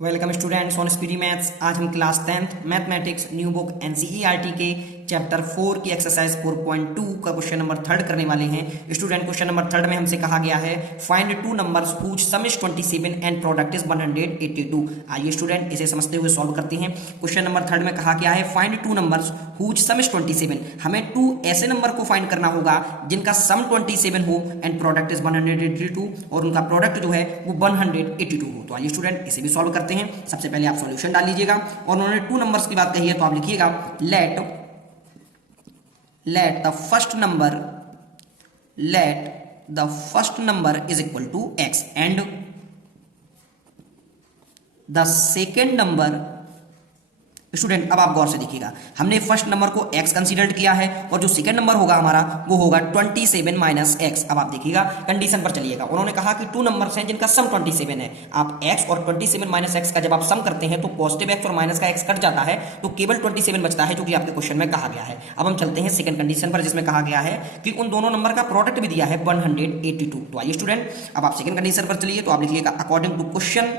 Welcome students on speedy maths. आज हम class 10th mathematics new book NCERT के chapter 4 की एक्सरसाइज 4.2 का क्वेश्चन नंबर 3 करने वाले हैं। स्टूडेंट क्वेश्चन नंबर 3 में हमसे कहा गया है find two numbers whose sum is 27 and product is 182। आइए स्टूडेंट इसे समझते हुए सॉल्व करते हैं। क्वेश्चन नंबर 3 में कहा गया है find two numbers whose sum is 27। हमें टू ऐसे नंबर को फाइंड करना होगा जिनका सम 27 हो एंड प्रोडक्ट इज 182 और उनका प्रोडक्ट जो है वो 182 हो। तो आइए स्टूडेंट इसे भी सॉल्व करते हैं। सबसे पहले आप सॉल्यूशन डाल लीजिएगा और उन्होंने टू नंबर्स की बात कही है तो आप लिखिएगा let the first number is equal to x and the second number। Student अब आप गौर से देखिएगा, हमने फर्स्ट नंबर को x कंसीडर्ड किया है और जो सेकंड नंबर होगा हमारा वो होगा 27 माइनस एक्स। अब आप देखिएगा कंडीशन पर चलिएगा। उन्होंने कहा कि टू नंबर्स हैं जिनका सम 27 है। आप x और 27 माइनस एक्स का जब आप सम करते हैं तो पॉजिटिव x और माइनस का x कट जाता है तो केवल 27 बचता है, जो कि आपके क्वेश्चन में कहा गया है। अब हम चलते हैं सेकंड कंडीशन पर जिसमें कहा गया है कि उन दोनों नंबर का प्रोडक्ट भी दिया है 182। तो आइए स्टूडेंट अब आप सेकंड कंडीशन पर चलिए। तो आप लिखिएगा अकॉर्डिंग टू क्वेश्चन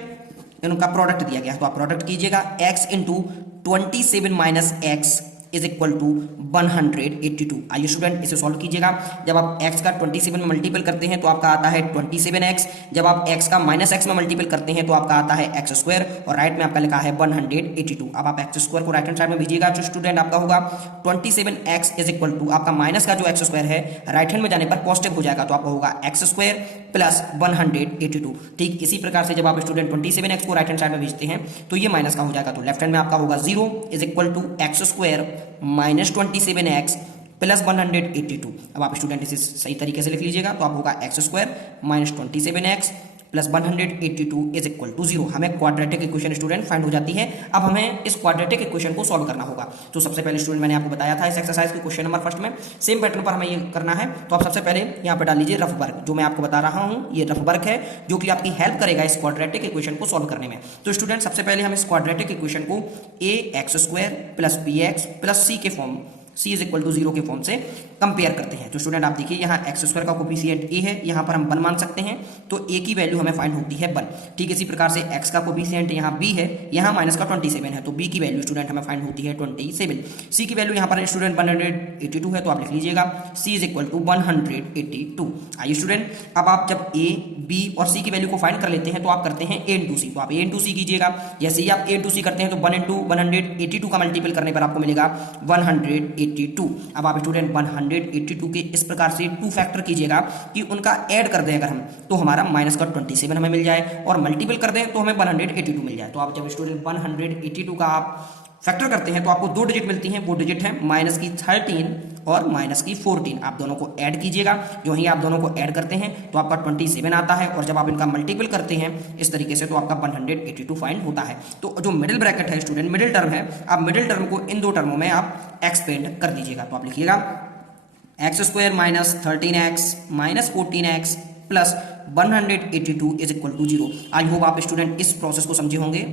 उनका प्रोडक्ट दिया गया है तो आप प्रोडक्ट कीजिएगा x into 27 minus x is equal to 182। आइए स्टूडेंट इसे सॉल्व कीजिएगा। जब आप x का 27 में मल्टीपल करते हैं तो आपका आता है 27x। जब आप x का माइनस एक्स में मल्टीपल करते हैं तो आपका आता है एक्स स्क्वायर और राइट में आपका लिखा है 182। अब आप एक्स स्क्वायर को राइट हैंड साइड में भेजिएगा तो स्टूडेंट आपका होगा 27x इज इक्वल टू आपका माइनस का जो एक्स स्क्वायर है राइट हैंड में जाने पर पॉजिटिव हो जाएगा तो आपका होगा एक्स स्क्वायर प्लस 182। ठीक इसी प्रकार से जब आप स्टूडेंट 27x को राइट हैंड साइड में भेजते हैं तो ये माइनस का हो जाएगा तो लेफ्ट हैंड में आपका होगा 0 is equal to x square minus 27x plus 182। अब आप स्टूडेंट इसे सही तरीके से लिख लीजिएगा तो आप होगा x square minus 27x plus 182 is equal to 0। हमें क्वाड्रेटिक इक्वेशन स्टूडेंट फाइंड हो जाती है। अब हमें इस क्वाड्रेटिक इक्वेशन को सॉल्व करना होगा। तो सबसे पहले स्टूडेंट मैंने आपको बताया था इस एक्सरसाइज के क्वेश्चन नंबर फर्स्ट में सेम पैटर्न पर हमें ये करना है। तो आप सबसे पहले यहाँ पर डाल लीजिए रफ वर्क। जो मैं आपको बता रहा हूँ ये रफ वर्क है जो कि आपकी हेल्प करेगा इस क्वाड्रेटिक इक्वेशन को सॉल्व करने में। तो स्टूडेंट सबसे पहले हम इस क्वाड्रेटिक इक्वेशन को a x square plus b x plus c के form c is equal to 0 के फॉर्म से कंपेयर करते हैं। तो स्टूडेंट आप देखिए यहाँ एक्स स्क्वायर का कोफिशिएंट a है, यहाँ पर हम 1 मान सकते हैं तो a की वैल्यू हमें फाइंड होती है 1। ठीक इसी प्रकार से x का कोफिशिएंट यहाँ b है, यहाँ माइनस का 27 है तो b की वैल्यू स्टूडेंट हमें फाइंड होती है 27। c की वैल्यू यहाँ पर स्टूडेंट 182 है तो आप लिख लीजिएगा c इज इक्वल टू 182। आइए स्टूडेंट अब आप जब a b और c की वैल्यू को फाइंड कर लेते हैं तो आप करते हैं a इंटू सी। तो आप a इंटू सी कीजिएगा। जैसे ही आप a इंटू सी करते हैं तो 1 इंटू 182 का मल्टीपल करने पर आपको मिलेगा 182। अब आप स्टूडेंट 182 के इस प्रकार से 2 फैक्टर कीजिएगा कि उनका ऐड कर दें अगर हम तो हमारा माइनस का 27 हमें मिल जाए और मल्टीपल कर दें तो हमें 182 मिल जाए। तो आप जब स्टूडेंट 182 का आप फैक्टर करते हैं तो आपको 2 डिजिट मिलती हैं। वो डिजिट है माइनस की 13 और माइनस की 14। आप दोनों को ऐड कीजिएगा। जो ही आप दोनों को ऐड करते हैं तो आपका 27 आता है और जब आप इनका मल्टीपल करते हैं इस तरीके से तो आपका 182 फाइंड होता है। तो जो मिडिल ब्रैकेट है स्टूडेंट मिडिल टर्म है, आप मिडिल टर्म को इन 2 टर्मों में आप एक्सपेंड कर दीजिएगा। तो आप लिखिएगा x square minus 13x minus 14x plus 182 is equal to 0। I hope आप स्टूडेंट इस प्रोसेस को समझे होंगे।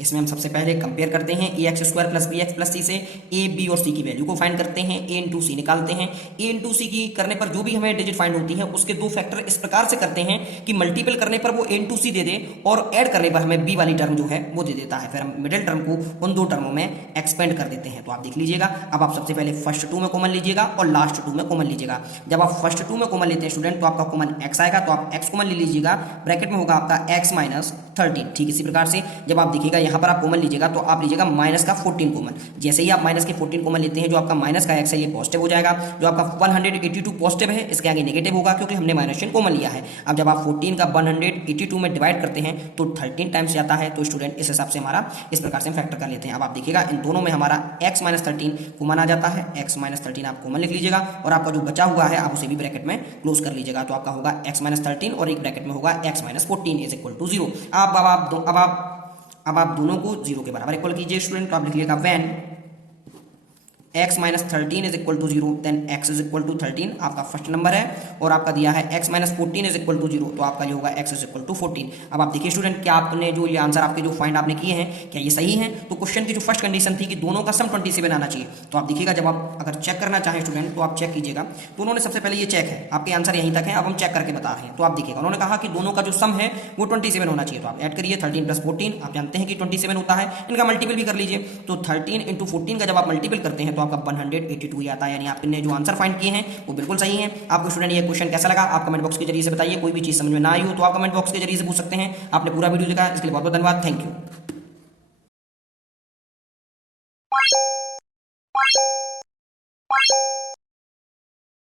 इसमें हम सबसे पहले कंपेयर करते हैं a x square plus b x plus c से ए बी और सी की वैल्यू को फाइंड करते हैं, ए इंटू सी निकालते हैं। ए इंटू सी की करने पर जो भी हमें डिजिट फाइंड होती है उसके 2 फैक्टर इस प्रकार से करते हैं कि मल्टीपल करने पर वो ए इंटू सी दे दे और ऐड करने पर हमें बी वाली टर्म जो है वो दे देता है। फिर हम मिडिल टर्म को उन 2 टर्मों में एक्सपेंड कर देते हैं। तो आप देख लीजिएगा। अब आप सबसे पहले फर्स्ट 2 में कॉमन लीजिएगा और लास्ट 2 में कॉमन लीजिएगा। जब आप फर्स्ट 2 में कॉमन लेते हैं स्टूडेंट तो आपका कॉमन एक्स आएगा तो आप एक्स कॉमन ले लीजिएगा। ब्रैकेट में होगा आपका एक्स माइनस 13। ठीक इसी प्रकार से जब आप देखिएगा यहाँ पर आप कॉमन लीजिएगा तो आप लीजिएगा माइनस का 14 कॉमन। जैसे ही आप माइनस के 14 कॉमन लेते हैं जो आपका माइनस का एक्स है ये पॉजिटिव हो जाएगा। जो आपका 182 पॉजिटिव है इसके आगे नेगेटिव होगा क्योंकि हमने माइनस चिन्ह कॉमन लिया है। अब जब आप 14 का 182 में डिवाइड करते हैं तो 13 टाइम्स आता है। तो स्टूडेंट इस हिसाब से हमारा इस प्रकार से हम फैक्टर कर लेते हैं। अब आप देखिएगा इन दोनों में हमारा x माइनस 13 कॉमन आ जाता है। x माइनस 13 आप कॉमन लिख लीजिएगा और आपका जो बचा हुआ है आप उसे भी ब्रैकेट में क्लोज कर लीजिएगा। तो आपका होगा x माइनस 13 और एक ब्रैकेट में होगा x minus 14 is equal to 0। अब आप दोनों को 0 के बराबर इक्वल कीजिए स्टूडेंट। तो आप लिख लीजिएगा when x minus 13 is equal to 0, then x is equal to 13 आपका फर्स्ट नंबर है, और आपका दिया है x minus 14 is equal to 0, तो आपका जो होगा x इज इक्वल टू 14। अब आप देखिए स्टूडेंट, क्या आपने जो ये आंसर आपके जो फाइंड आपने किए हैं क्या ये सही है? तो क्वेश्चन की जो फर्स्ट कंडीशन थी कि दोनों का सम 27 आना चाहिए, तो आप देखिएगा जब आप अगर चेक करना चाहें स्टूडेंट तो आप चेक कीजिएगा। तो उन्होंने सबसे पहले ये चेक है, आपके आंसर यहीं तक है, अब हम चेक करके बता रहे हैं। तो आप देखिएगा उन्होंने कहा कि दोनों का जो सम है वो 27 होना चाहिए, तो आप ऐड करिए 13 प्लस 14, आप जानते हैं कि 27 होता है, इनका मल्टीपल भी कर लीजिए। तो 13 इंटू 14 का जब आप मल्टीपल करते हैं तो आपका 182 आता है, यानी आपने जो आंसर फाइंड किए हैं वो बिल्कुल सही है। आपको स्टूडेंट ये क्वेश्चन कैसा लगा आप कमेंट बॉक्स के जरिए से बताइए, कोई भी चीज समझ में ना आई हो तो आप कमेंट बॉक्स के जरिए से पूछ सकते हैं। आपने पूरा वीडियो देखा इसके लिए बहुत बहुत धन्यवाद, थैंक यू।